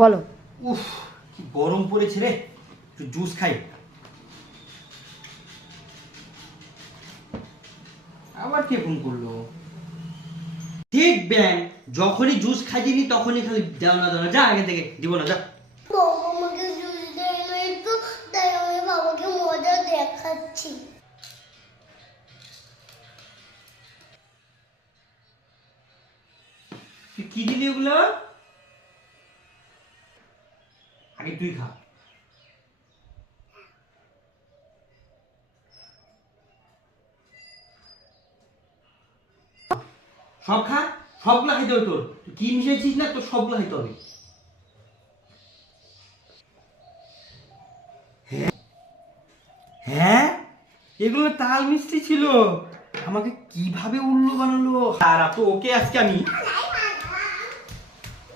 বলো। উফ, কি গরম পড়েছে রে, একটু জুস খাই। আবার কে ফোন করলো? ঠিক ব্যাং, যখনই জুস খাইনি তখনই খালি দাও না দাও না, যা আগে থেকে দিব না, যা। বাবা আমাকে জুস দেয় না একটু, তাই আমি বাবাকে মজা দেখাচ্ছি। তুই কি দিলি ওগুলো? আগে তুই খা। সব খা, সবগুলো খাইতে হবে তোর। তুই কি মিশাইছিস না, তোর সবগুলো খাইতে হবে। হ্যাঁ, এগুলো তাল মিষ্টি ছিল। আমাকে কিভাবে উল্লু বানালো। আর তো ওকে আজকে আমি